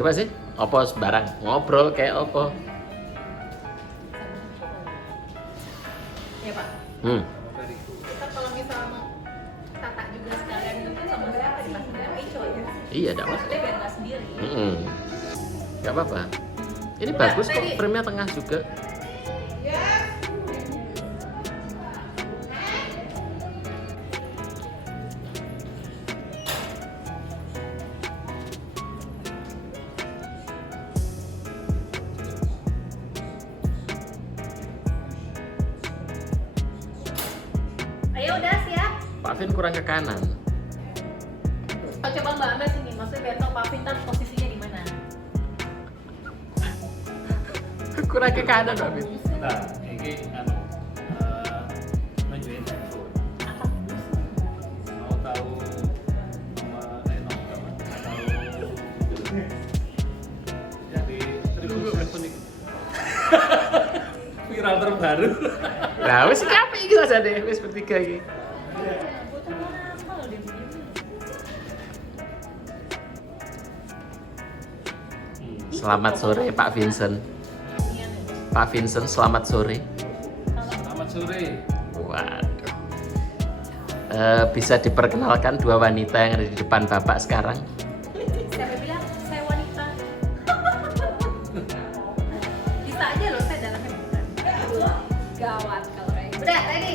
Coba sih, opo sembarang ngobrol kayak opo. Ya Pak. Kita kalau misal mau tata juga sekalian itu pun sama siapa di pas sendiri sama Ico ya. Iya, dak Maksudnya biar nggak sendiri. Gak apa-apa. Ini Udah, bagus kok, tadi. frame-nya tengah juga. Ayo udah siap. Pak Vin kurang ke kanan. Oh, coba Mbak ambil sini. Maksudnya biar tahu Pak Vintan posisinya di mana. Kurang ke kanan, Pak Vin. Nah, ini menjuin handphone. Mau tahu nomor nomor tahu jadi seribu handphone itu viral terbaru. Nah, wis iki apik iki saja deh, wis bertiga iki. Selamat sore Pak Vincent. Pak Vincent, selamat sore. Selamat sore. Waduh. Bisa diperkenalkan dua wanita yang ada di depan Bapak sekarang? Siapa bilang saya wanita? Bisa aja loh, saya dalamnya bukan. Gawat kalau kayak gitu. Udah, ready?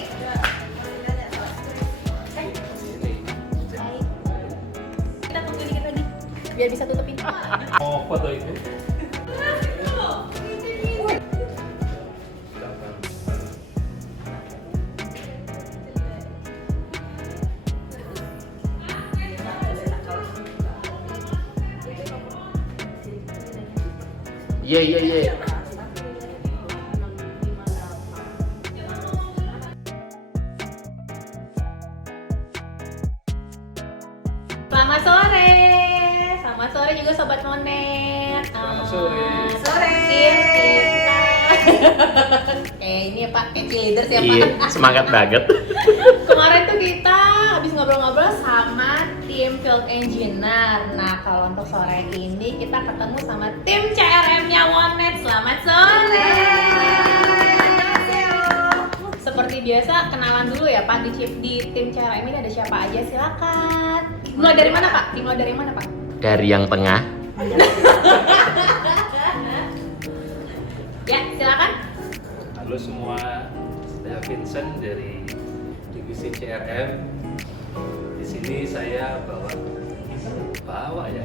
Kita tunggu dikit lagi biar bisa tutupin. Mau foto itu? Iya, iya, iya. Selamat sore. Selamat sore juga sobat Monet. Selamat sore. Sore. Kita. Ini ya Pak, kayak leader siapa? Iya, semangat banget. Kemarin tuh kita habis ngobrol-ngobrol sama tim Field Engineer. Nah, kalau untuk sore ini kita ketemu sama tim CRM-nya Monet. Selamat sore. Seperti biasa, kenalan dulu ya Pak di tim CRM ini ada siapa aja, silakan. Mulai dari mana Pak? Dimulai dari mana Pak? Dari yang tengah. Ya, silakan. Halo semua, saya Vincent dari divisi CRM. Di sini saya bawa ya.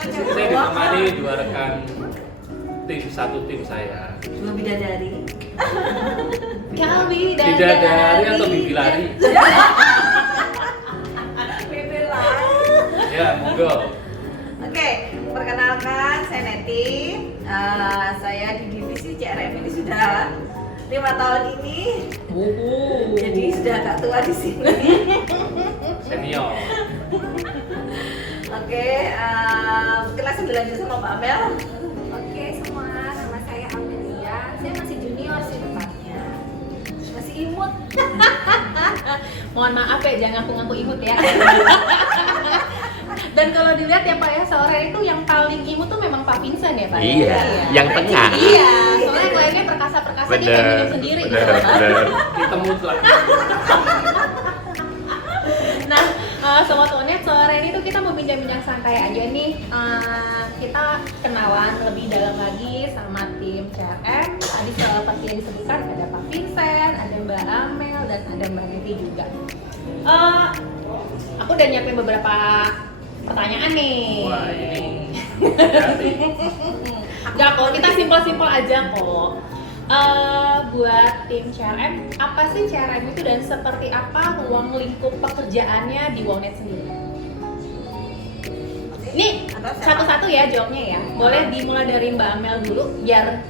Di sini saya ditemani dua rekan satu tim saya. Bidadari. Kami Bidadari atau bibi lari? Bebe lari. Ya, monggo. Oke, perkenalkan saya Neti. Saya di divisi CRM ini sudah 5 tahun ini. Jadi sudah agak tua di sini. Senior. Oke, kelas lanjut sama Mbak Amel. Oke semua, nama saya Amelia. Saya masih junior sih tepatnya. Masih imut. Mohon maaf ya, jangan ngaku-ngaku imut ya. Dan kalau dilihat ya Pak ya, sore itu yang paling imut tuh memang Pak Vincent ya Pak Iya, ya? yang tengah. Iya, soalnya yang lainnya perkasa-perkasa dia kayak minum sendiri gitu bener, Pak. bener. Kita mutlak. Nah, Sobat Monet, sore ini tuh kita mau bincang-bincang santai aja nih. Kita kenalan lebih dalam lagi sama tim CRM. Tadi seperti yang disebutkan ada Pak Vincent, ada Mbak Amel, dan ada Mbak Neti juga. Aku udah nyiapin beberapa pertanyaan nih. Wah, ini. Enggak kok, kita simpel-simpel aja kok. Buat tim CRM, apa sih CRM itu dan seperti apa ruang lingkup pekerjaannya di Wonet sendiri? Nih, satu-satu ya jawabnya ya. Boleh dimulai dari Mbak Amel dulu biar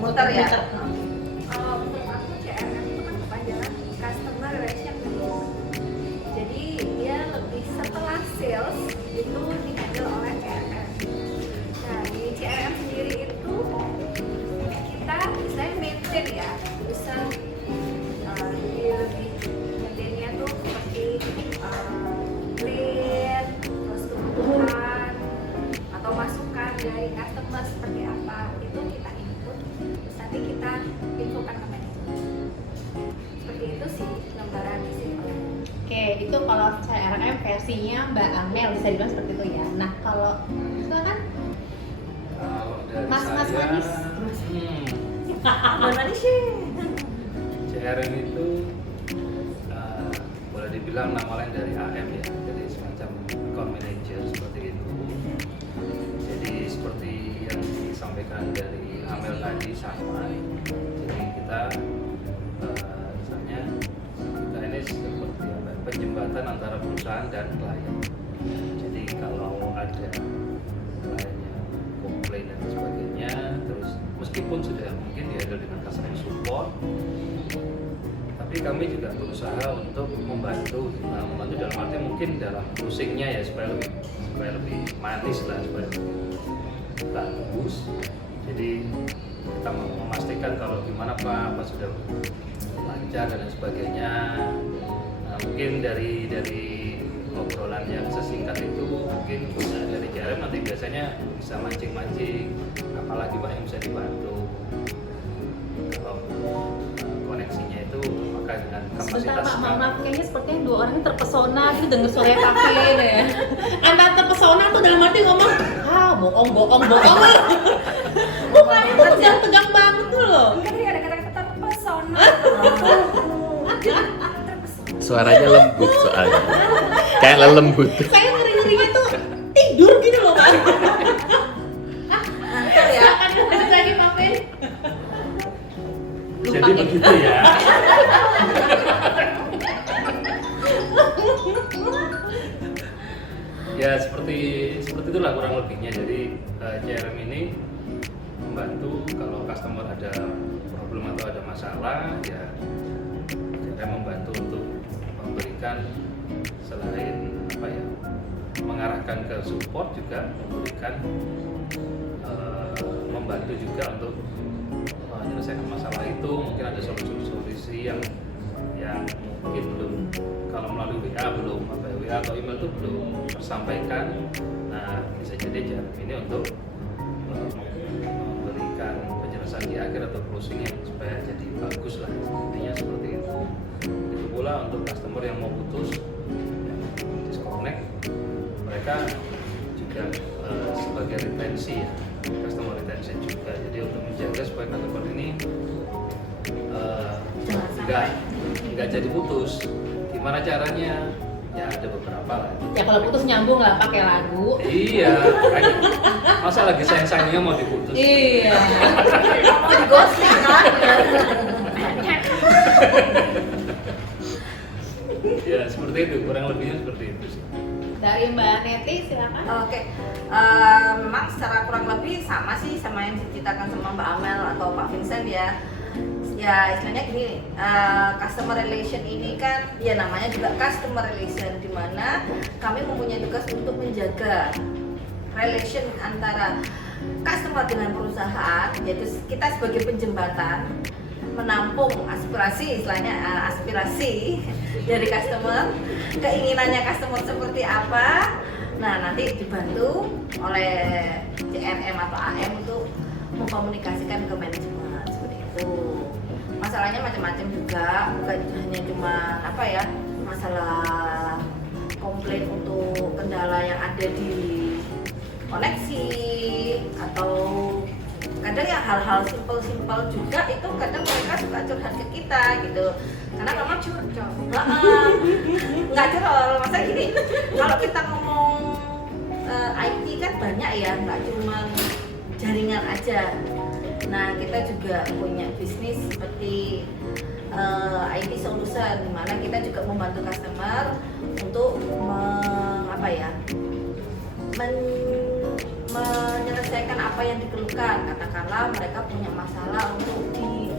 Muter ya. Menurut aku CRM itu kan kepanjangan Customer Relation Management. Jadi dia lebih setelah sales itu dihandle oleh CRM. Nah di CRM sendiri itu kita misalnya maintain ya, bisa jadi lebih maintainnya tuh seperti lead, terus kebutuhan, dari customer seperti apa itu kita input, terus nanti kita infokan ke manajemen. Seperti itu sih gambaran simpelnya. Oke, itu kalau CRM versinya Mbak Amel bisa dibilang seperti itu ya. Nah, kalau silakan Kalau dari Mas saya, Manis. Gimana sih? CRM itu boleh dibilang nama lain dari AM ya, jadi semacam account manager seperti itu. Jadi seperti yang disampaikan dari Amel tadi sama. Jadi kita misalnya kita ini seperti apa, penjembatan antara perusahaan dan klien. Jadi kalau ada kliennya komplain dan sebagainya, terus meskipun sudah mungkin dihandle dengan customer support, tapi kami juga berusaha untuk membantu dalam arti mungkin dalam closingnya ya supaya lebih manis lah, supaya lebih bagus. Jadi kita memastikan kalau gimana Pak, apa sudah lancar dan lain sebagainya. Nah, mungkin dari obrolan yang sesingkat itu mungkin dari CRM nanti biasanya bisa mancing-mancing apalagi Pak yang bisa dibantu. Kalau koneksinya itu maka dengan sebentar kapasitas maaf, kayaknya sepertinya dua orang ini terpesona gitu denger suara Kavin ya. Antara terpesona tuh dalam arti ngomong, bohong. Mukanya tuh tegang banget tuh loh. Mungkin tadi ada kata-kata terpesona. Suaranya lembut soalnya. Kayak lembut. Saya ngeri-ngerinya tuh tidur gitu loh, Pak. Ngantuk ya. Silakan lanjut lagi, Kavin. jadi begitu ya. Ya seperti itulah kurang lebihnya. Jadi CRM ini membantu kalau customer ada problem atau ada masalah, ya CRM membantu untuk memberikan selain apa ya, mengarahkan ke support, juga memberikan membantu juga untuk menyelesaikan masalah itu. Mungkin ada solusi-solusi yang mungkin belum, kalau melalui WA belum, WA atau email itu belum tersampaikan. Nah, bisa jadi CRM ini untuk memberikan penjelasan di akhir atau closing yang supaya jadi bagus lah, intinya seperti itu. Itu pula untuk customer yang mau putus, yang disconnect, mereka juga sebagai retensi ya, customer retention juga. Jadi untuk menjaga supaya customer ini nggak jadi putus. Gimana caranya? Ya ada beberapa lah. Ya kalau putus nyambung lah pakai lagu. Iya, masa lagi sayang-sayangnya mau diputus? Iya. Mau digosip kan? Ya seperti itu, kurang lebihnya seperti itu sih. Dari Mbak Neti silakan. Oke, memang secara kurang lebih sama sih sama yang diceritakan sama Mbak Amel atau Pak Vincent ya. Ya istilahnya gini, customer relation ini kan ya namanya juga customer relation, di mana kami mempunyai tugas untuk menjaga relation antara customer dengan perusahaan, yaitu kita sebagai penjembatan menampung aspirasi, istilahnya aspirasi dari customer, keinginannya customer seperti apa. Nah nanti dibantu oleh CRM atau AM untuk mengkomunikasikan ke manajemen seperti itu. Masalahnya macam-macam juga, bukan hanya cuma apa ya, masalah komplain untuk kendala yang ada di koneksi, atau kadang ya hal-hal simpel-simpel juga itu kadang mereka suka curhat ke kita gitu, karena memang curcol nggak curcol, maksudnya gini, kalau kita ngomong IT kan banyak ya, nggak cuma jaringan aja. Nah kita juga punya bisnis seperti IT solution, di mana kita juga membantu customer untuk menyelesaikan apa yang dikeluhkan. Katakanlah mereka punya masalah untuk di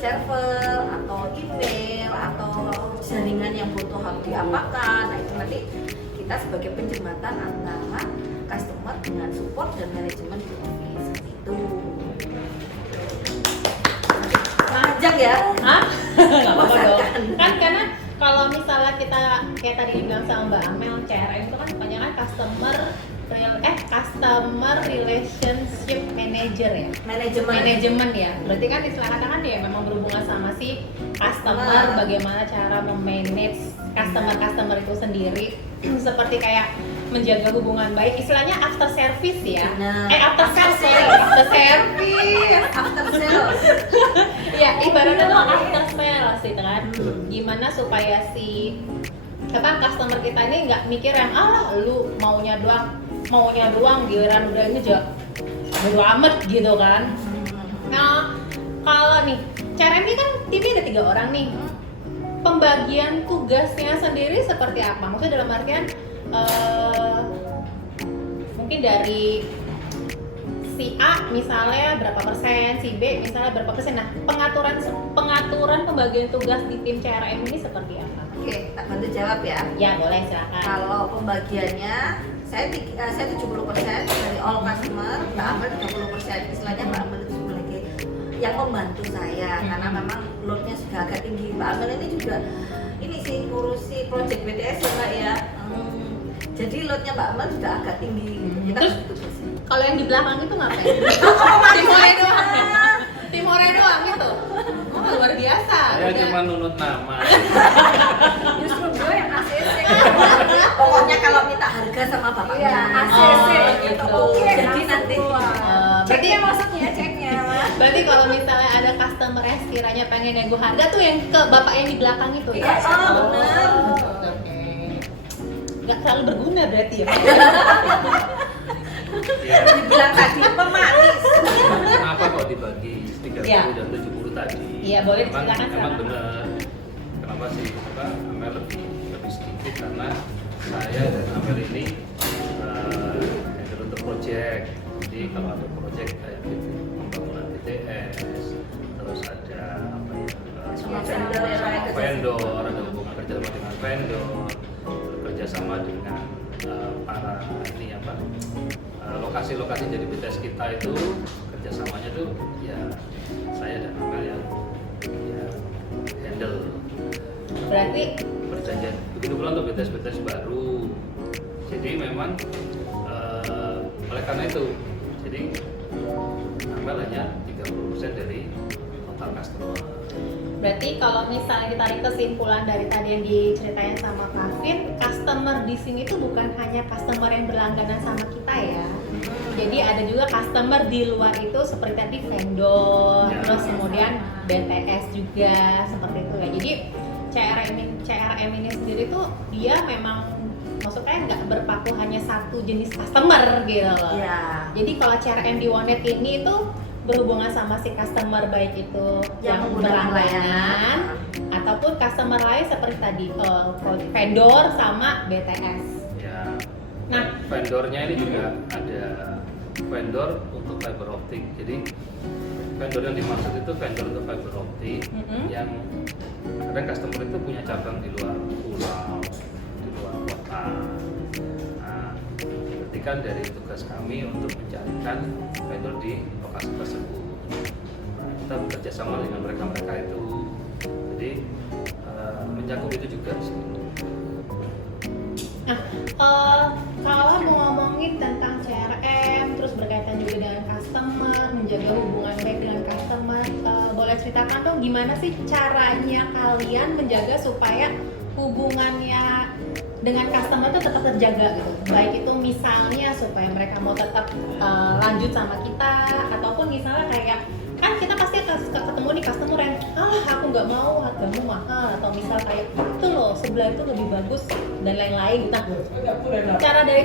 server atau email atau jaringan yang butuh harus diapakan. Nah itu nanti kita sebagai penjembatan antara customer dengan support dan manajemen di office itu. Panjang ya? Hah? Nggak apa-apa dong. Bosankan. Kan karena kalau misalnya kita kayak tadi dibilang sama Mbak Amel, CRM itu kan kebanyakan Customer Relationship Manager ya. Manajemen ya. Berarti kan istilah kata kan ya memang berhubungan sama si customer, bagaimana cara memanage customer itu sendiri. Seperti kayak menjaga hubungan baik, istilahnya after service ya. After sales. Ya, ibaratnya tuh after sales gitu kan. Gimana supaya si customer kita ini nggak mikir yang lu maunya doang giliran udah ini aja bodo amat gitu kan. Nah, kalau nih CRM ini kan timnya ada 3 orang nih. Pembagian tugasnya sendiri seperti apa? Maksudnya dalam artian mungkin dari si A misalnya berapa persen, si B misalnya berapa persen. Nah, pengaturan pembagian tugas di tim CRM ini seperti apa? Oke, tak bantu jawab ya. Ya, boleh silakan. Kalau pembagiannya saya 70% dari all customer, Mbak Amel 30%. Istilahnya Mbak Amel itu sebagai yang membantu saya karena memang loadnya sudah agak tinggi. Mbak Amel ini juga ini sih ngurusi project BTS ya Mbak ya. Jadi loadnya Mbak Amel sudah agak tinggi gitu. Kita Terus kalau yang di belakang itu ngapain? Timore doang gitu. Oh, luar biasa. Saya cuma nunut nama. Justru gue yang ACC. pokoknya kalau minta harga sama bapaknya. Iya, ACC gitu. Oke, Jadi langsung nanti keluar. Berarti Ceknya maksudnya ceknya. Berarti kalau misalnya ada customer yang sekiranya pengen nego harga tuh yang ke bapak yang di belakang itu Iya, benar. Oke. Nggak selalu berguna berarti ya. Ya, Dibilang tadi pemanis. kenapa kok dibagi 30 Ya. dan 70 tadi? Iya, boleh Memang- diceritakan, Memang silakan. benar. Kenapa sih Amel lebih sedikit karena saya dan Amel ini handle untuk project. Jadi kalau ada project kayak pembangunan BTS, terus ada apa ya, Sama project vendor ya, sama kerjasama. vendor, ada hubungan kerjasama dengan vendor, kerjasama dengan para ini apa lokasi-lokasi jadi BTS kita itu kerjasamanya tuh ya saya dan Amel yang ya handle. Berarti Perjanjian begitu pula untuk BTS baru. Jadi memang oleh karena itu jadi Amel hanya 30% dari total customer. Berarti kalau misalnya ditarik kesimpulan dari tadi yang diceritain sama Kavin, customer di sini tuh bukan hanya customer yang berlangganan sama kita ya. Jadi ada juga customer di luar itu seperti tadi vendor, Ya. terus kemudian BTS juga seperti itu ya. Jadi CRM ini sendiri tuh dia memang maksudnya nggak berpaku hanya satu jenis customer gitu loh. Iya. Jadi kalau CRM di Wonet ini itu berhubungan sama si customer baik itu yang menggunakan berlangganan ataupun customer lain seperti tadi vendor sama BTS. Ya. Nah. Vendornya ini juga ada vendor untuk fiber optik. Jadi vendor yang dimaksud itu vendor untuk fiber optik yang kadang customer itu punya cabang di luar pulau, di luar kota. Nah, berarti kan dari tugas kami untuk mencarikan vendor di lokasi tersebut. Nah, kita bekerja sama dengan mereka itu. Jadi mencakup itu juga sih. Nah, kalau mau ngomongin tentang CRM, terus berkaitan juga dengan customer, menjaga hubungan baik dengan customer, boleh ceritakan dong gimana sih caranya kalian menjaga supaya hubungannya dengan customer itu tetap terjaga gitu. Baik itu misalnya supaya mereka mau tetap lanjut sama kita, ataupun misalnya kayak kan kita pasti ketemu nih customer yang aku nggak mau hargamu mahal, atau misal kayak itu loh sebelah itu lebih bagus dan lain-lain. Nah, cara dari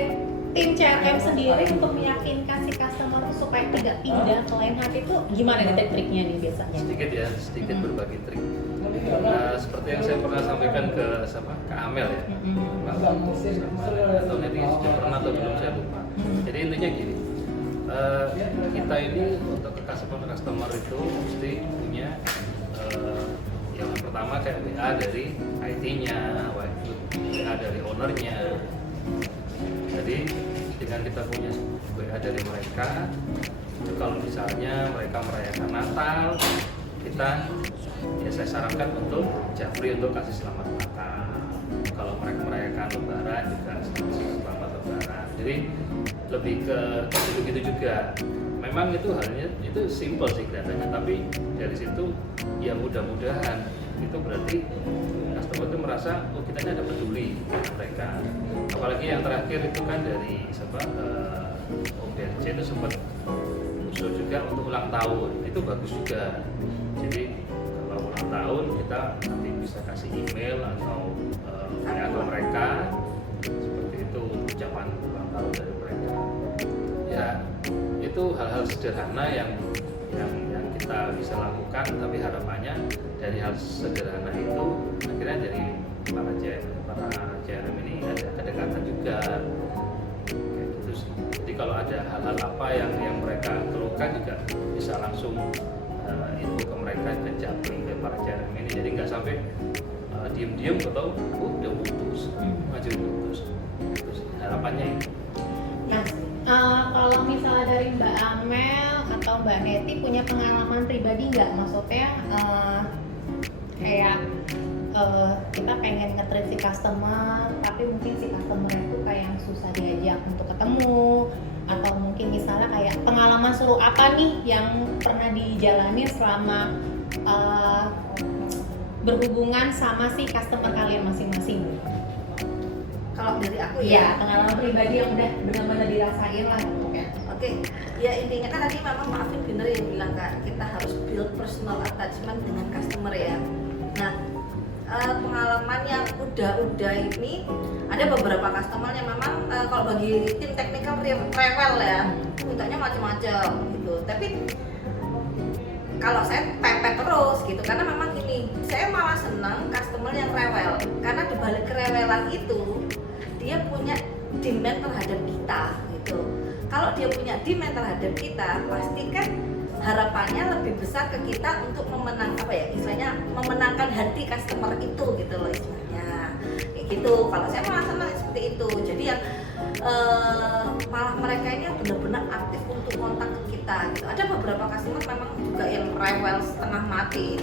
tim CRM sendiri untuk meyakinkan si customer supaya tidak pindah ke lain hati itu gimana nih triknya nih biasanya? Sedikit berbagi trik. Nah, seperti yang saya pernah sampaikan ke Amel ya, atau nanti sudah pernah atau belum saya lupa. Jadi intinya gini, kita ini untuk ke customer itu mesti punya yang pertama kayak WA dari IT-nya, WA dari ownernya. Jadi dengan kita punya WA dari mereka, itu kalau misalnya mereka merayakan Natal, saya sarankan untuk japri untuk kasih selamat Natal. Kalau mereka merayakan Lebaran juga selamat Lebaran. Jadi jadi lebih ke gitu-gitu juga. Memang itu halnya itu simple sih kelihatannya, tapi dari situ ya mudah-mudahan itu berarti customer itu merasa oh kita ini ada peduli dengan mereka. Apalagi yang terakhir itu kan dari OBRC itu sempat usul juga untuk ulang tahun, itu bagus juga. Jadi kalau ulang tahun kita nanti bisa kasih email atau WA ke mereka seperti itu ucapan ulang tahun dari mereka. Ya itu hal-hal sederhana yang kita bisa lakukan, tapi harapannya dari hal sederhana itu akhirnya dari para CRM ini ada kedekatan juga kayak gitu sih. Jadi kalau ada hal-hal apa yang mereka keluhkan juga bisa langsung info ke mereka dan japri ke para CRM ini, jadi nggak sampai diem-diem atau udah putus aja putus. Terus harapannya itu. Nah, kalau misalnya dari Mbak Amel atau Mbak Neti punya pengalaman pribadi nggak? Maksudnya kayak kita pengen nge-treat si customer, tapi mungkin si customer itu kayak yang susah diajak untuk ketemu, atau mungkin misalnya kayak pengalaman seru apa nih yang pernah dijalani selama berhubungan sama si customer kalian masing-masing? Kalau dari aku Iya, pengalaman pribadi yang udah benar-benar dirasain lah. Oke, ya intinya kan tadi memang Pak Afif bener yang bilang Kak, kita harus build personal attachment dengan customer ya. Nah, pengalaman yang udah ini ada beberapa customer yang memang kalau bagi tim technical rewel ya, mintanya macam-macam gitu. Tapi kalau saya pepet terus gitu, karena memang gini, saya malah senang customer yang rewel, karena dibalik kerewelan itu dia punya demand terhadap kita gitu. Kalau dia punya demand terhadap kita, pasti kan harapannya lebih besar ke kita untuk istilahnya memenangkan hati customer itu gitu loh istilahnya. Kayak gitu. Kalau saya malah senang seperti itu. Jadi yang malah mereka ini benar-benar aktif untuk kontak ke kita gitu. Ada beberapa customer memang juga yang rewel setengah mati.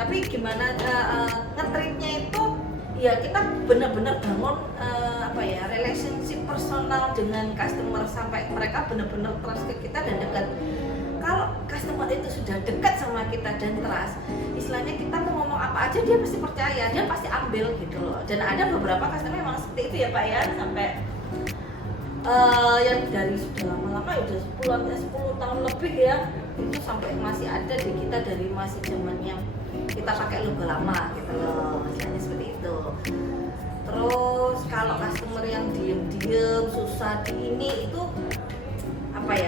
Tapi gimana nge-treatnya itu ya kita benar-benar bangun relationship personal dengan customer sampai mereka benar-benar trust ke kita dan dekat. Kalau customer itu sudah dekat sama kita dan trust, istilahnya kita mau ngomong apa aja dia pasti percaya, dia pasti ambil gitu loh. Dan ada beberapa customer memang seperti itu ya Pak ya, sampai yang dari sudah lama-lama ya udah 10 tahun lebih ya, itu sampai masih ada di kita dari masih zaman yang kita pakai logo lama gitu loh, istilahnya seperti itu. Terus kalau customer yang diem-diem susah di ini itu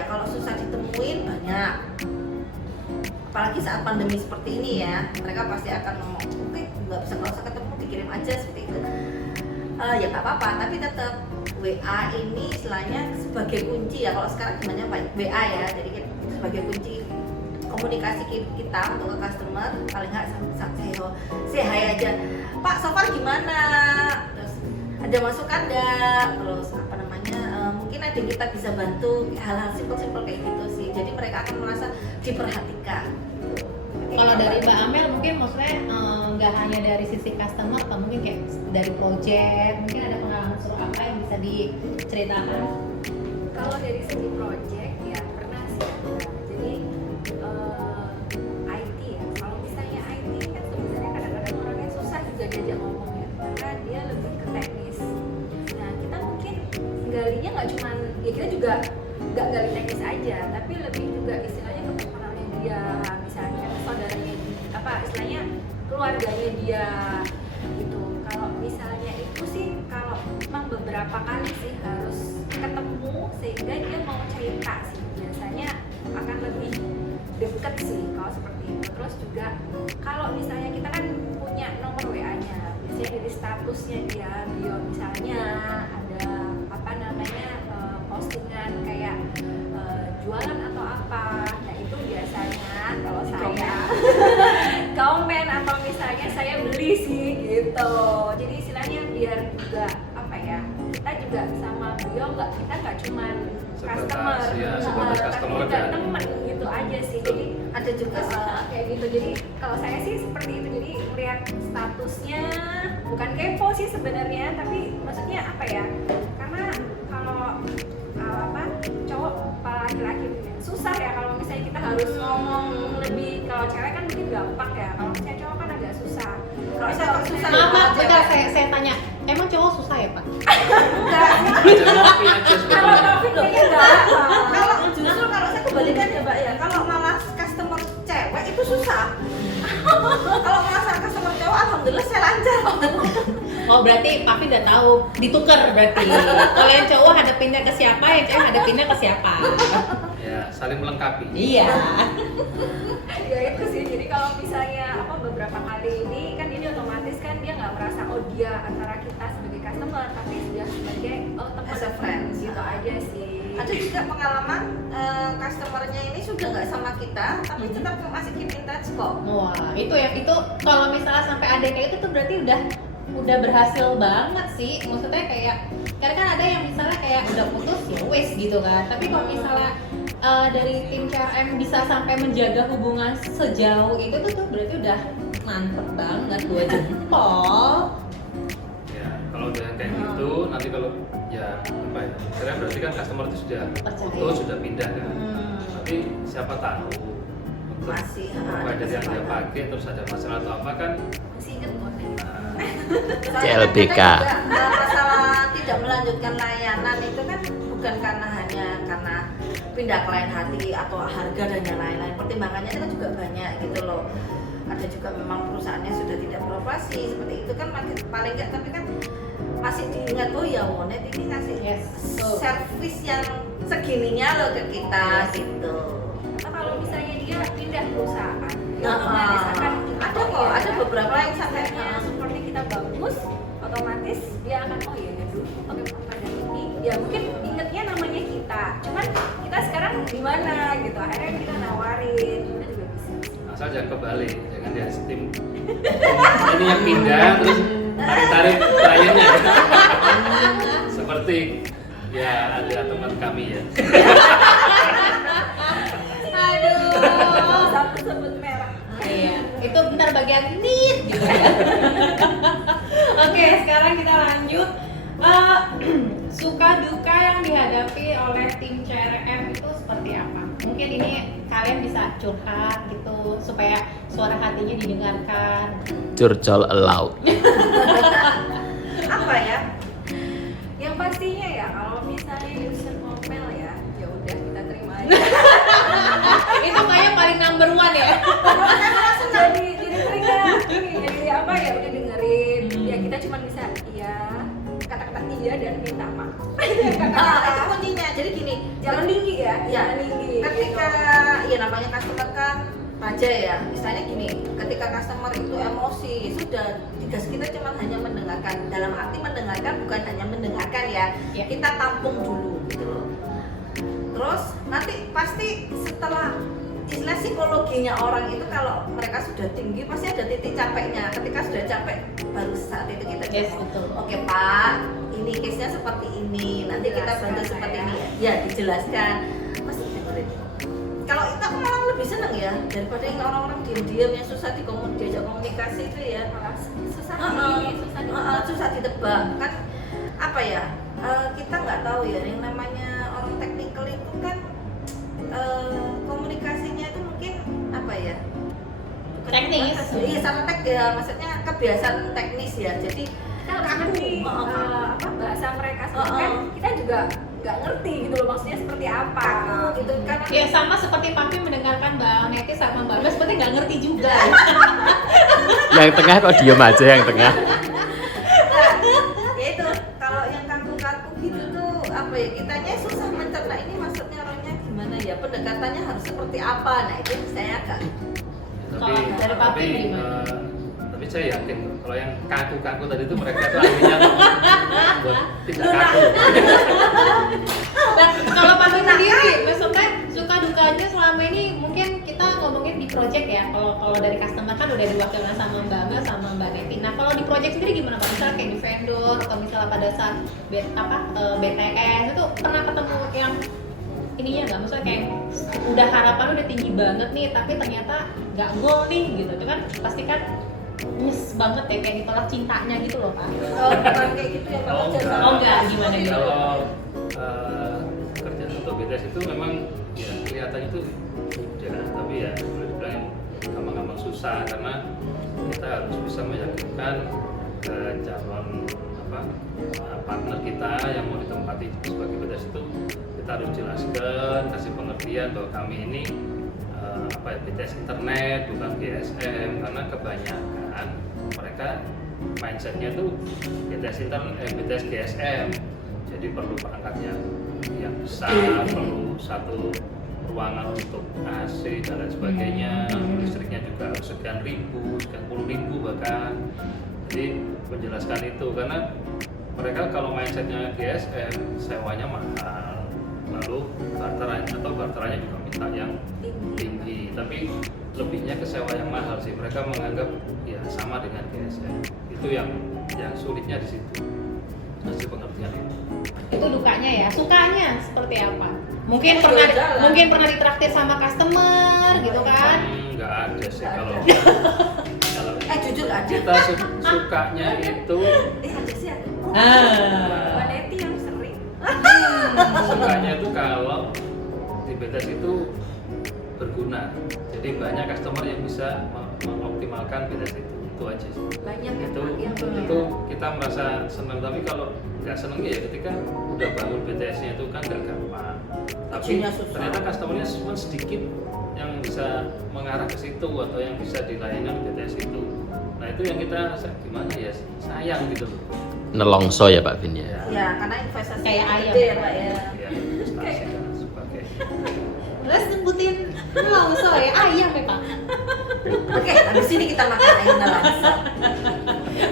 kalau susah ditemuin banyak, apalagi saat pandemi seperti ini ya, mereka pasti akan ngomong oke nggak usah ketemu, dikirim aja seperti itu. Ya nggak apa-apa, tapi tetap WA ini istilahnya sebagai kunci ya. Kalau sekarang gimana Pak? WA ya, jadi sebagai kunci komunikasi kita untuk ke customer. Paling nggak say hi aja, Pak so far gimana, terus ada masukan nggak, terus mungkin ada yang kita bisa bantu, hal-hal simpel-simpel kayak gitu sih. Jadi mereka akan merasa diperhatikan. Kalau dari Mbak Amel mungkin maksudnya nggak hanya dari sisi customer, atau mungkin kayak dari project, mungkin ada pengalaman seru apa yang bisa diceritakan? Kalau dari segi project ya pernah sih. Jadi IT ya, kalau misalnya IT kan sebenarnya kadang-kadang orangnya susah juga diajak ngomong ya, karena dia lebih ke teknis. Nah kita mungkin galinya nggak cuman ya, kita juga nggak gali teknis aja, tapi lebih juga istilahnya ke personalnya dia, misalnya saudaranya istilahnya keluarganya dia gitu. Kalau misalnya itu sih, kalau memang beberapa kali sih harus ketemu sehingga dia mau cerita sih, biasanya akan lebih deket sih kalau seperti itu. Terus juga kalau misalnya kita kan punya nomor WA-nya, biasanya dari statusnya dia bio misalnya ada postingan kayak jualan atau apa, nah itu biasanya kalau saya komen atau misalnya saya beli sih gitu. Jadi istilahnya biar juga kita juga sama beliau kita nggak cuman customer, tapi juga teman gitu aja sih. Jadi ada juga kayak gitu. Jadi kalau saya sih seperti itu, jadi melihat statusnya bukan kepo sih sebenarnya, tapi maksudnya karena kalau susah ya kalau misalnya kita harus ngomong lebih. Kalau cewek kan mungkin gampang ya, kalau misalnya cowok kan agak susah. Kalau Bisa kok susah. Maaf, bentar, saya tanya, emang cowok susah ya Pak? kalau Covid kayaknya enggak. Kalau justru kalau saya kebalikan ya Mbak ya, kalau malah customer cewek itu susah. Kalau malah customer cowok, alhamdulillah saya lancar. Oh berarti Papi udah tahu, ditukar berarti. Kalau yang cowok hadapinnya ke siapa, yang cewek hadapinnya ke siapa? Ya, saling melengkapi. Iya. Ya itu sih, jadi kalau misalnya beberapa kali ini kan ini otomatis kan dia nggak merasa oh dia antara kita sebagai customer, tapi dia sebagai teman As a friend. gitu aja sih. Ada juga pengalaman customernya ini sudah nggak sama kita, tapi tetap masih keep in touch kok. Wah, itu kalau misalnya sampai ada kayak itu tuh berarti udah berhasil banget sih. Maksudnya kayak karena kan ada yang misalnya kayak udah putus ya wes gitu kan. Tapi kalau misalnya dari tim CRM bisa sampai menjaga hubungan sejauh itu tuh berarti udah mantep banget, 2 jempol. Ya, kalau udah kayak gitu, nanti kalau ya apa ya? Karena berarti kan customer itu sudah Percaya. putus, sudah pindah kan. Tapi siapa tahu untuk Masih, provider ada yang dia kesempatan. pakai terus ada masalah atau apa kan? Masih inget kok. Soalnya CLBK. kadang juga, masalah tidak melanjutkan layanan itu kan bukan karena hanya karena pindah ke lain hati atau harga dan yang lain-lain. Pertimbangannya itu kan juga banyak gitu loh. Ada juga memang perusahaannya sudah tidak beroperasi seperti itu kan paling nggak, tapi kan masih diingat oh ya Wonet ini kasih Yes, betul. servis yang segininya loh ke kita gitu. Atau kalau misalnya dia pindah perusahaan, ya Nah, otomatis akan ada kok, ada beberapa yang sampai misalnya supportnya kita bagus, otomatis dia akan oh iya ya dulu pakai provider ini, ya mungkin ingetnya namanya kita, cuman kita sekarang di mana gitu, akhirnya kita nawarin, kita juga bisa. Asal jangan kebalik, jangan dia tim ini yang pindah terus tarik kliennya. Seperti ya ada teman kami ya. Aduh. Satu sebut merah. Iya, itu bentar bagian nit gitu ya. Oke, sekarang kita lanjut. Suka duka yang dihadapi oleh tim CRM itu seperti apa? Mungkin ini kalian bisa curhat gitu supaya suara hatinya didengarkan. Curcol allowed. apa ya? Yang pastinya ya kalau misalnya user ngomel ya, ya udah kita terima aja. Itu kayak paling number 1 ya. jadi teringat jadi apa ya udah dengerin ya kita cuma bisa iya kata-kata iya dan minta maaf. Itu kuncinya. Jadi gini, Jangan tinggi ya, Ya, jangan tinggi. ketika ya namanya customer kan raja ya, istilahnya gini, ketika customer itu emosi sudah tugas kita cuma hanya mendengarkan, dalam arti mendengarkan bukan hanya mendengarkan ya, Ya. kita tampung dulu gitu loh. Terus nanti pasti setelah istilah psikologinya orang itu kalau mereka sudah tinggi pasti ada titik capeknya. Ketika sudah capek baru saat itu kita Yes, ngomong, betul. oke Pak, ini case-nya seperti ini, nanti kita bantu Dijelaskan, seperti ya. ini ya dijelaskan. Pasti dengerin. Kalau itu aku malah lebih seneng ya daripada yang orang-orang diam-diam yang susah diajak komunikasi itu ya. Malah susah Susah ditebak kan apa ya, kita nggak tahu ya yang namanya orang teknikal itu kan komunikasinya itu mungkin apa ya, bukan Teknis. iya sama ya, maksudnya kebiasaan teknis ya, jadi kita harus ngerti bahasa mereka sedangkan kan kita juga nggak ngerti gitu loh maksudnya seperti apa gitu kan. Ya sama seperti Papi mendengarkan Mbak Neti sama Mbak Mbak seperti nggak ngerti juga. Yang tengah kok diem aja yang tengah. Ya itu kalau yang kaku-kaku gitu tuh apa ya, kitanya susah mencerna ini maksudnya orangnya gimana ya, pendekatannya harus seperti apa, nah itu saya agak Kalau dari Papi gimana? Tapi saya yakin kalau yang kaku-kaku tadi itu mereka tuh ahlinya buat tidak kaku. Nah, kalau Papi sendiri, maksudnya suka dukanya selama ini mungkin kita ngomongin di project ya. Kalau dari customer kan udah diwakilkan sama Mbak Mbak sama Mbak Neti. Nah, kalau di project sendiri gimana Pak? Misalnya kayak di vendor atau misalnya pada saat BTS itu pernah ketemu yang ininya nggak? Maksudnya kayak udah harapan udah tinggi banget nih, tapi ternyata nggak goal nih gitu. Itu kan pasti kan nyes banget ya, kayak ditolak cintanya gitu loh Pak. bukan kayak gitu ya kalau enggak. jasa. Oh enggak, gimana gitu? Kalau kerja untuk BTS itu memang ya kelihatannya itu mudah, tapi ya boleh dibilang gampang-gampang susah karena kita harus bisa meyakinkan ke calon partner kita yang mau ditempati sebagai BTS itu, kita harus jelaskan, kasih pengertian bahwa kami ini BTS internet bukan GSM, karena kebanyakan mereka mindsetnya tuh BTS GSM, jadi perlu perangkat yang besar, perlu satu ruangan untuk AC dan lain sebagainya, listriknya juga harus sekian puluh ribu bahkan. Jadi menjelaskan itu karena mereka kalau mindsetnya GSM sewanya mahal, lalu barterannya juga minta yang tinggi, tapi lebihnya ke sewa yang mahal sih. Mereka menganggap ya sama dengan GSM. Itu yang sulitnya di situ. Kasih pengertian itu. Itu dukanya ya. Sukanya seperti apa? Mungkin pernah ditraktir sama customer gitu kan? Nggak ada sih kalau Jujur ada. kita sukanya itu Ada sih ada. Mbak Neti yang sering. sukanya itu kalau di BTS itu berguna. Jadi banyak customer yang bisa mengoptimalkan BTS itu aja sih. Banyak ya Itu Pak, yang itu kita merasa senang, tapi kalau nggak senangnya ya ketika udah bangun BTS-nya itu kan nggak gampang. Tapi Izinnya susah. ternyata customer-nya cuma sedikit yang bisa mengarah ke situ atau yang bisa dilayani oleh BTS itu. Nah itu yang kita gimana ya, sayang gitu loh. Nelongso ya Pak Vin ya. Ya, karena investasi Kayak ayam. gede ya Pak ya. Ya, investasi dan sebagainya. Terus sebutin langsung ya ayam ya Pak. Oke, habis ini kita makan ayam langsung.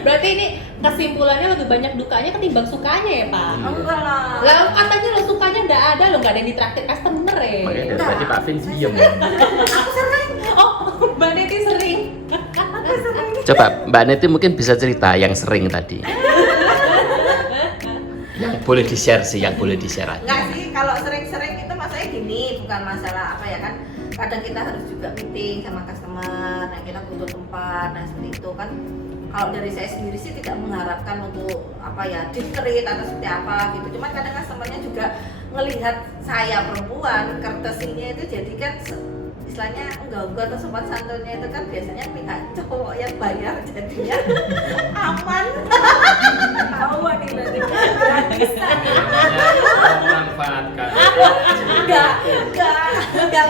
Berarti ini kesimpulannya lebih banyak dukanya ketimbang sukanya ya Pak. Enggak lah. Lah katanya lo sukanya nggak ada lo, nggak ada yang ditraktir customer ya. Makanya dari tadi Pak Vin diem. Oh, Mbak Neti sering. Coba Mbak Neti mungkin bisa cerita yang sering tadi. Yang boleh di-share sih, yang boleh di-share aja. Enggak sih, kalau sering-sering itu masalahnya gini, bukan masalah apa ya kan. Kadang kita harus juga meeting sama customer, nah kita butuh tempat, nah seperti itu kan. Kalau dari saya sendiri sih tidak mengharapkan untuk apa ya, di-treat atau seperti apa gitu. Cuman kadang customernya juga ngelihat saya perempuan, courtesy-nya itu jadi kan istilahnya enggak atau sopan santunnya itu kan biasanya pihak cowok yang bayar, jadinya aman. Tahuan nih berarti. Memanfaatkan. Enggak.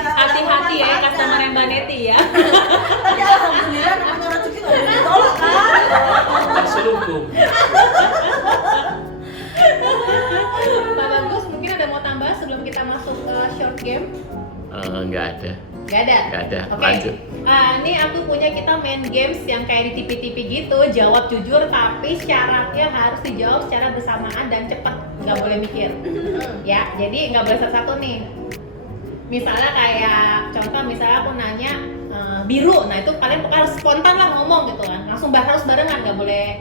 Hati-hati ya customer yang Mbak Neti ya. Tapi alhamdulillah namanya rezeki nggak bisa ditolak kan. Terselubung. Pak Bagus mungkin ada mau tambah sebelum kita masuk ke short game? Nggak ada. Gak ada? Nggak ada. Oke. Lanjut. Ini aku punya kita main games yang kayak di TV-TV gitu, jawab jujur tapi syaratnya harus dijawab secara bersamaan dan cepat, nggak boleh mikir. Ya, jadi nggak boleh satu-satu nih. Misalnya kayak contoh, misalnya aku nanya biru, nah itu kalian harus spontan lah ngomong gitu kan, langsung harus barengan, nggak boleh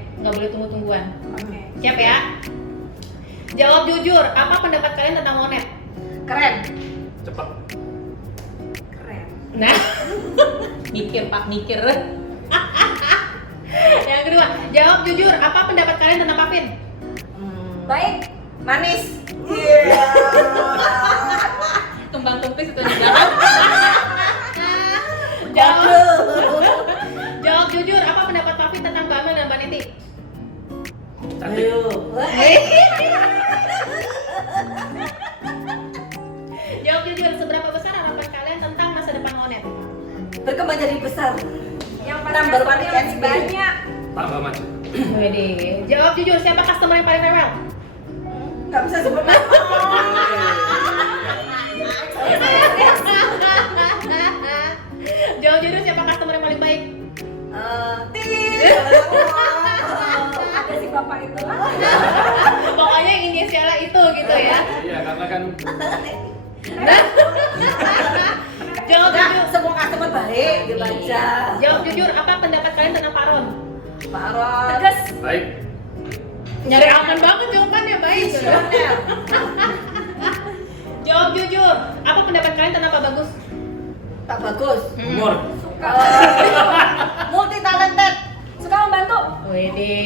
tunggu-tungguan. Oke. Siap ya? Jawab jujur, apa pendapat kalian tentang Monet? Keren. Cepat. Keren. Nah, mikir Pak, mikir. Yang kedua, jawab jujur, apa pendapat kalian tentang Pavin? Baik. Manis. Iya. Kembang kempis itu di belakang. Jawab jujur, apa pendapat Pavin tentang Mbak Amel dan Mbak Neti? Cantik. Jawab jujur, seberapa besar harapan kalian tentang masa depan Monet? Berkembang jadi besar. Yang Number one yang yang banyak. Tambah maju. Wede. Jawab jujur, siapa customer yang paling rewel? Nggak bisa sebut nama. Jawab jujur, siapa customer yang paling baik? Ada si bapak itu lah. Pokoknya inisialnya itu gitu ya. Iya, karena kan Jawab Nah, jujur. semua customer baik gitu aja. Jawab jujur, apa pendapat kalian tentang Pak Ron? Pak Ron. Tegas. baik. Nyari aman banget jawabannya, baik. Visioner. Jawab jujur, apa pendapat kalian tentang Pak Bagus? Pak Bagus. Humor. Suka. Multi talented. Suka membantu. Wede.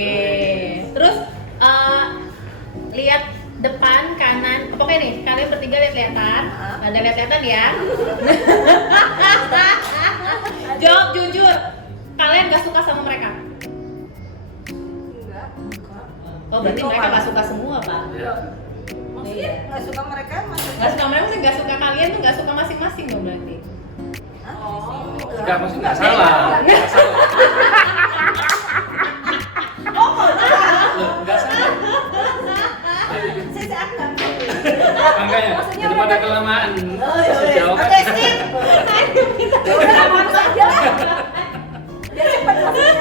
Terus lihat depan, kanan. Pokoknya nih, kalian bertiga lihat-lihatan. Ada lihat-lihatan ya. Jawab jujur. Kalian gak suka sama mereka? Enggak. Oh, berarti mereka gak suka semua, Pak. Ya. Maksudnya nggak suka mereka, maksudnya? Gak suka mereka sih, gak suka kalian tuh gak suka masing-masing dong berarti. Enggak, maksudnya nggak salah. Nggak salah. Loh, nggak salah. Saya akan. Makanya, Maksudnya daripada mereka- kelamaan. Oh ya kasih udah. jawaban. Oke, sip. Ya udah, langsung aja lah. Biar cepat maksudnya.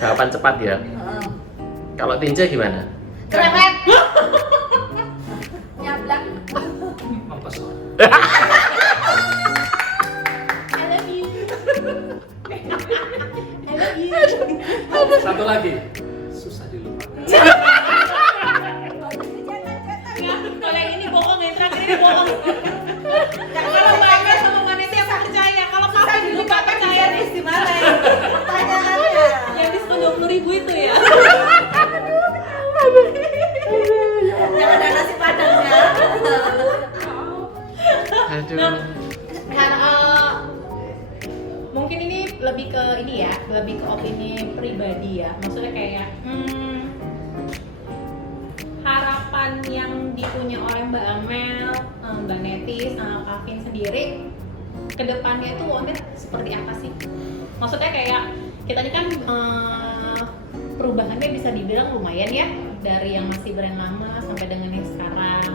Jawaban cepat ya. Kalau Tinja gimana? Cerewet. Nyablak. Mempesona. I love you. I love you. Satu lagi, susah dilupakan. Kalau yang ini bohong, yang terakhir ini bohong. Kalau Mbak sama Mbak Neti aku percaya. Kalau Kakak juga Pak percaya nih. Di mana ya? Pertanyaannya. Yang diskon 20.000 itu ya. Yang ada nasi padangnya. Aduh. Mungkin ini lebih ke ini ya, lebih ke opini pribadi ya. Maksudnya kayak harapan yang dipunya oleh Mbak Amel, Mbak Neti, sama Kak Vin sendiri kedepannya itu Wonet seperti apa sih? Maksudnya kayak kita ini kan perubahannya bisa dibilang lumayan ya, dari yang masih brand lama sampai dengan yang sekarang.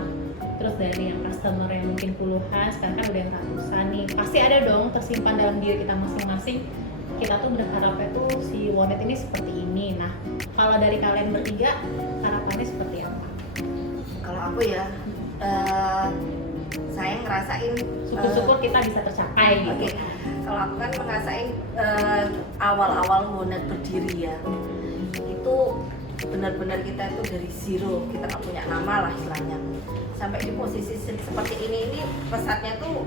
Terus dari yang customer yang mungkin puluhan, sekarang kan udah yang ratusan nih. Pasti ada dong tersimpan dalam diri kita masing-masing. Kita tuh berharapnya tuh si Wonet ini seperti ini. Nah, kalau dari kalian bertiga, harapannya seperti apa? Kalau aku ya, saya ngerasain Syukur-syukur kita bisa tercapai gitu. Oke, kalau aku kan ngerasain awal-awal Wonet berdiri ya, itu benar-benar kita itu dari zero, kita nggak punya nama lah istilahnya, sampai di posisi seperti ini pesatnya tuh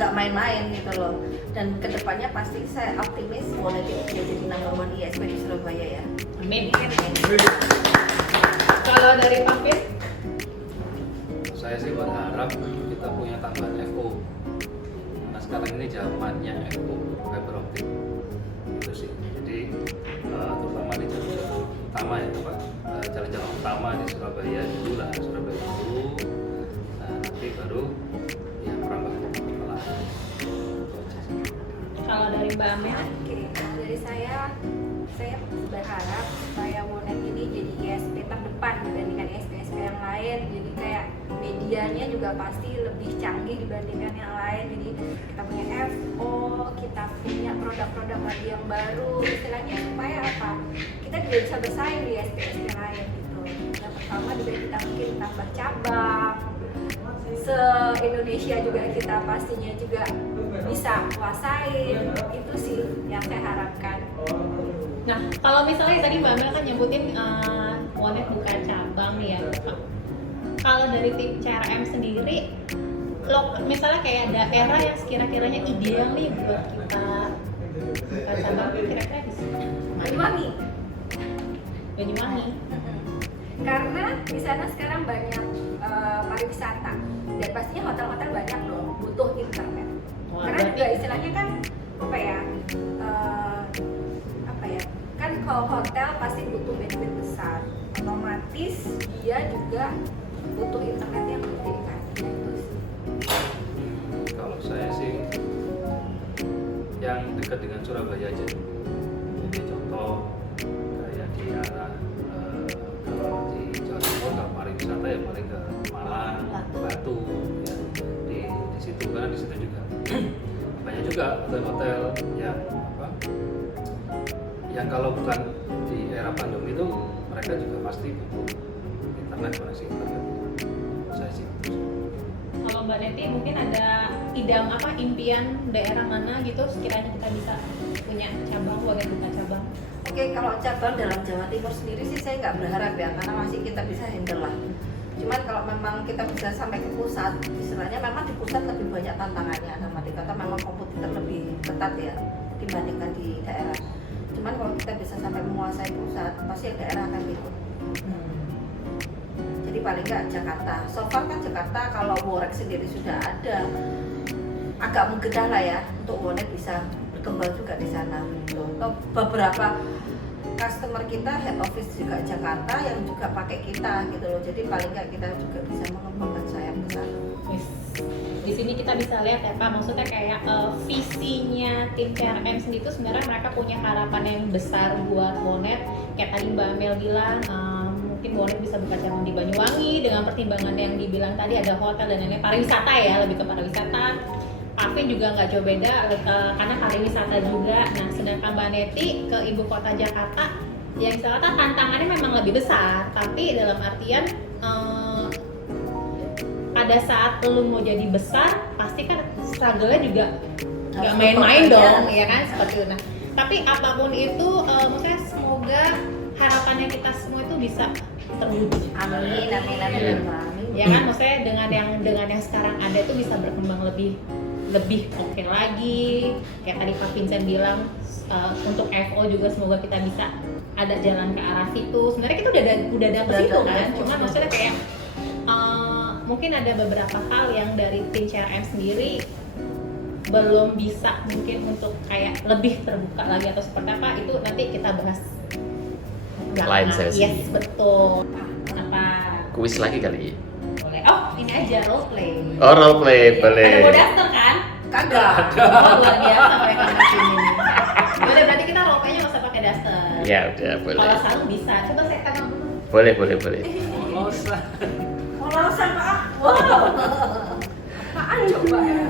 nggak main-main gitu loh. Dan kedepannya pasti saya optimis Wonet itu bisa jadi number one ISP di Surabaya ya. Amin. Kalau dari Pak Vin? Saya sih berharap kita punya tambahan FO. Karena sekarang ini zamannya FO, fiber optic. Itu sih. Jadi terutama di jalan utama ya Pak. Jalan-jalan utama di Surabaya dulu lah, Surabaya dulu. Nah, nanti baru ya merambah ke kota lain. Itu aja sih. Kalau dari Mbak Amel? Oke, kalau dari saya berharap supaya Wonet ini jadi ISP terdepan dibandingkan ISP-ISP yang lain. Jadi kayak medianya juga pasti lebih canggih dibandingkan yang lain. Jadi kita punya FO, kita punya produk-produk lagi yang baru. Istilahnya supaya apa? Kita juga bisa bersaing di ISP-ISP lain gitu. Yang pertama juga kita mungkin tambah cabang. Se-Indonesia juga kita pastinya juga bisa kuasain. Itu sih yang saya harapkan. Nah, kalau misalnya tadi Mbak Amel kan nyebutin Wonet buka cabang nih ya. Kalau dari tim CRM sendiri, misalnya kayak daerah yang sekira-kiranya ideal nih buat kita buka cabang, kira-kira di sini. Banyuwangi. Banyuwangi. Karena di sana sekarang banyak pariwisata dan pastinya hotel-hotel banyak dong butuh internet. Wah, Karena berarti- juga istilahnya kan kan kalau hotel pasti butuh bandwidth besar, otomatis dia juga butuh internet yang gede kan. Nah, itu sih. Kalau saya sih yang dekat dengan Surabaya aja dulu. Jadi contoh kayak di arah kalau di Jawa Timur kalau pariwisata ya paling ke Malang, Batu ya di situ karena di situ juga banyak juga hotel-hotel yang yang kalau bukan di era pandemi itu mereka juga pasti butuh internet, koneksi internet. Saya sih Kalau Mbak Neti mungkin ada impian daerah mana gitu sekiranya kita bisa punya cabang, Wonet buka cabang. Oke, kalau cabang dalam Jawa Timur sendiri sih saya nggak berharap ya, karena masih kita bisa handle lah. Cuman kalau memang kita bisa sampai ke pusat, istilahnya memang di pusat lebih banyak tantangannya, sama di kota memang kompetitor lebih ketat ya dibandingkan di daerah. Cuman kalau kita bisa sampai menguasai pusat, pasti daerah akan ikut. Jadi paling nggak Jakarta. So far kan Jakarta kalau Worek sendiri sudah ada, agak menggedah lah ya untuk Wonet bisa berkembang juga di sana. Gitu. Atau beberapa customer kita head office juga Jakarta yang juga pakai kita gitu loh. Jadi paling nggak kita juga bisa mengembangkan sayap ke sana. Yes. Di sini kita bisa lihat ya Pak, maksudnya kayak visinya tim CRM sendiri itu sebenarnya mereka punya harapan yang besar buat Wonet. Kayak tadi Mbak Amel bilang, mungkin Wonet bisa buka cabang di Banyuwangi dengan pertimbangan yang dibilang tadi ada hotel dan lain-lain, pariwisata ya, lebih ke pariwisata. Alvin juga nggak jauh beda karena pariwisata juga. Nah, sedangkan Mbak Neti ke ibu kota Jakarta, yang Jakarta tantangannya memang lebih besar, tapi dalam artian pada saat lu mau jadi besar, pasti kan struggle-nya juga nggak main-main dong, ya kan seperti itu. Nah, tapi apapun itu, maksudnya semoga harapannya kita semua itu bisa terwujud. Amin, amin, amin, amin. Ya kan, maksudnya dengan yang sekarang ada itu bisa berkembang lebih oke lagi. Kayak tadi Pak Vincent bilang, untuk FO juga semoga kita bisa ada jalan ke arah situ. Sebenarnya kita udah ada ke situ kan, cuma maksudnya kayak mungkin ada beberapa hal yang dari tim CRM sendiri belum bisa mungkin untuk kayak lebih terbuka lagi atau seperti apa, itu nanti kita bahas Lain sesi. Yes, betul. Apa? Kuis lagi kali. Boleh. Oh, ini aja role play. Oh, role play, boleh. Ada mau daftar kan? Kagak. Oh, luar biasa mereka bikin ini. Boleh, berarti kita role play-nya nggak usah pakai daster. Ya udah, boleh. Kalau Salung bisa. Coba saya tangan dulu. Boleh. Losan. Polosan Pak. Wow. Apaan coba ya?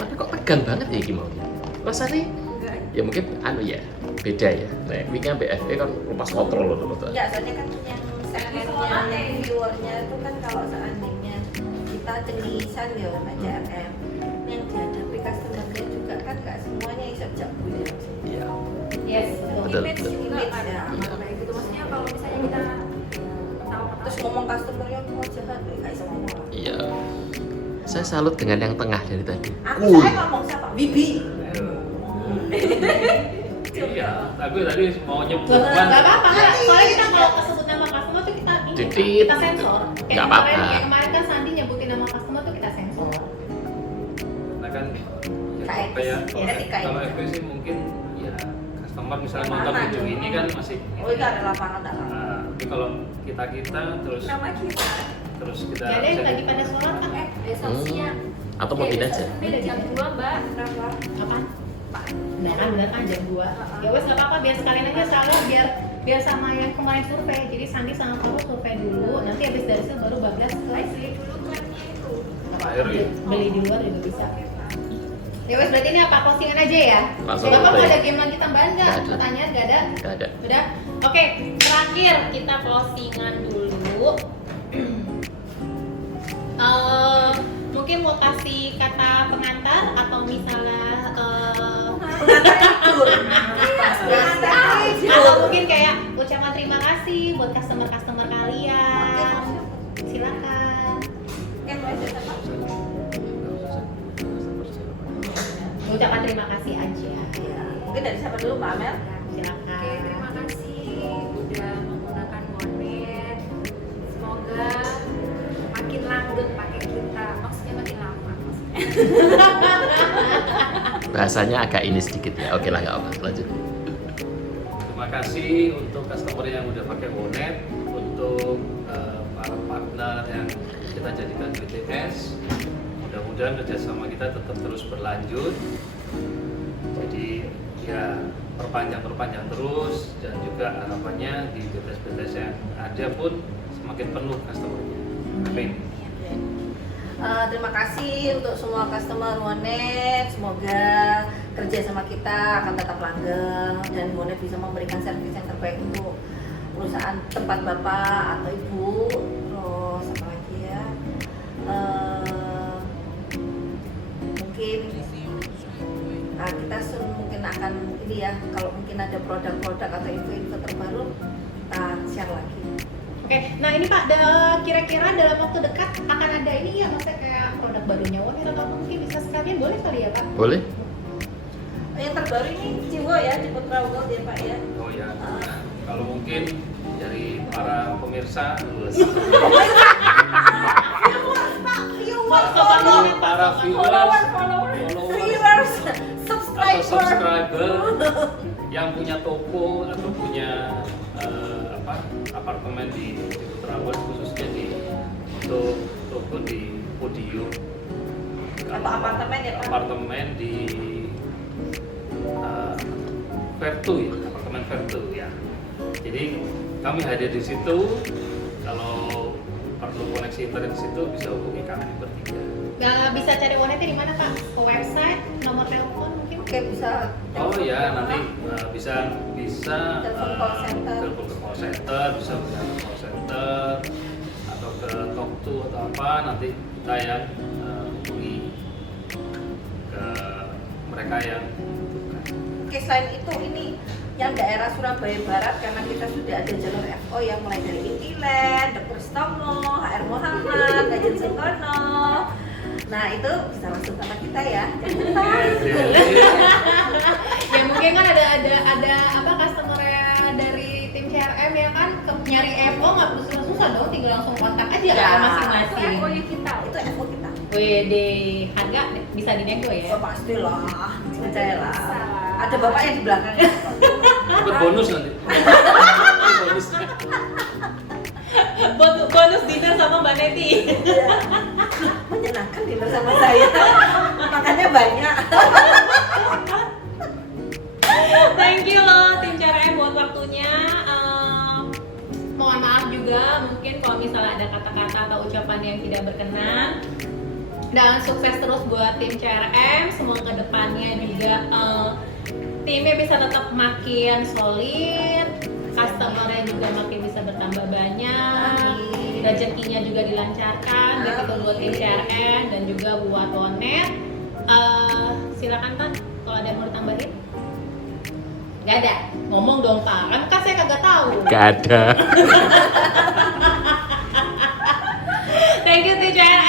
Mana kok tegang banget ya gimana? Rasanya Enggak. ya mungkin ya beda ya. Nah, weekend BFE kan lepas kontrol loh tuh. Enggak, soalnya kan yang segmennya viewernya itu kan kalau seandainya kita cengisan ya sama CRM, yang dihadapi customernya juga kan nggak semuanya bisa jago ya. Iya. Yes, betul. Betul. Image juga Image, kan ya. kayak gitu. Maksudnya kalau misalnya kita Terus ngomong customernya mau jahat, nggak bisa ngomong. Iya. Saya salut dengan yang tengah dari tadi. Saya ngomong siapa? Bibi. Iya, aku tadi mau nyebut Nggak apa-apa, nggak. Soalnya kita kalau kesebut nama customer tuh kita Titit. kita sensor. Nggak apa-apa. Kayak kemarin kan Sandi nyebutin nama customer tuh kita sensor. Karena kan Kayak kayak etika ya. kalau FB sih mungkin ya customer misalnya Lapangan. nonton video ini kan masih Oh itu ada lapangan dalam. Nah, tapi kalau kita terus nama kita kita Jadi yang lagi pada sholat kan besoknya Atau mau pindah aja? beda jam 2 Mbak. Berapa? apaan? Benar kan jam 2. Ya wes nggak apa-apa, biar sekalian aja soalnya biar sama yang kemarin survei. Jadi Sandi sama kamu survei dulu, nanti habis dari situ baru bablas ke Beli dulu klannya itu. air ya. beli di luar juga bisa. Ya wes berarti ini apa closingan aja ya? Langsung Bapak aja mau ya. ada game lagi tambahan nggak? Nggak ada. Pertanyaan nggak ada? Nggak ada. Udah? Oke, terakhir kita closingan dulu. Mungkin mau kasih kata pengantar atau misalnya atau mungkin kayak ucapan terima kasih buat customer kalian. Silakan. Ucapan terima kasih aja. Mungkin dari siapa dulu, Mbak Amel? Silakan. Oke, terima kasih udah menggunakan Wonet. Semoga makin langgeng pakai kita. Maksudnya makin lama maksudnya. Bahasanya agak ini sedikit ya. Oke lah, nggak apa. Lanjut. Terima kasih untuk customer yang udah pakai Wonet, untuk para partner yang kita jadikan BTS. Mudah-mudahan kerjasama kita tetap terus berlanjut. Jadi ya perpanjang terus, dan juga harapannya di BTS yang ada pun semakin penuh customernya. Amin. Terima kasih untuk semua customer Wonet. Semoga kerja sama kita akan tetap langgeng dan Wonet bisa memberikan servis yang terbaik untuk perusahaan tempat Bapak atau Ibu. Terus apa lagi ya? Mungkin kita mungkin akan ini ya, kalau mungkin ada produk-produk atau info-info terbaru kita share lagi. Oke, nah ini Pak, kira-kira dalam waktu dekat akan ada ini ya, maksudnya kayak produk barunya Wonet atau mungkin bisa sekalian boleh kali ya Pak? Boleh? Yang terbaru ini Ciwo ya, Ciputra Gold ya Pak ya. Oh ya, kalau mungkin dari para pemirsa, para viewers, atau subscriber yang punya toko atau punya apartemen di Putra World, khususnya untuk toko di Podium atau apartemen ya Pak? apartemen di Vertu ya, apartemen Vertu ya. Jadi kami hadir di situ. Kalau perlu koneksi internet di situ bisa hubungi kami bertiga. Bisa cari Wonetnya di mana Kak? Ke website, nomor telepon mungkin? Oke, bisa. Oh ya, nanti bisa Telepon call center. telepon ke call center, bisa ke call center atau ke Talk2 atau apa, nanti kita yang hubungi ke mereka yang membutuhkan. Oke, selain itu ini yang daerah Surabaya Barat, karena kita sudah ada jalur FO yang mulai dari Intiland, Dr. Stomo, HR Muhammad, Kajen Sukono. Nah itu bisa langsung sama kita ya. Ya mungkin kan ada apa customer dari tim CRM ya kan nyari FO nggak perlu susah-susah dong, tinggal langsung kontak aja Ya, kan Itu masing-masing. FO-nya kita. Itu FO kita. Wede, harga bisa dinego ya? Oh, pastilah, percayalah. Bisa. Ada bapak yang di belakangnya. Dapat bonus nanti. Bonusnya. Bonus dinner sama Mbak Neti. Iya. Menyenangkan dinner sama saya. Makannya banyak. Thank you loh tim CRM buat waktunya. Mohon maaf juga mungkin kalau misalnya ada kata-kata atau ucapan yang tidak berkenan. Dan sukses terus buat tim CRM. Semoga kedepannya juga timnya bisa tetap makin solid, customer-nya juga makin bisa bertambah banyak, Amin. rezekinya juga dilancarkan, baik itu buat tim CRM dan juga buat Wonet. Silakan Tan, kalau ada yang mau ditambahin. Gak ada, ngomong dong Pak, kan saya kagak tahu. Gak ada. Thank you tim CRM.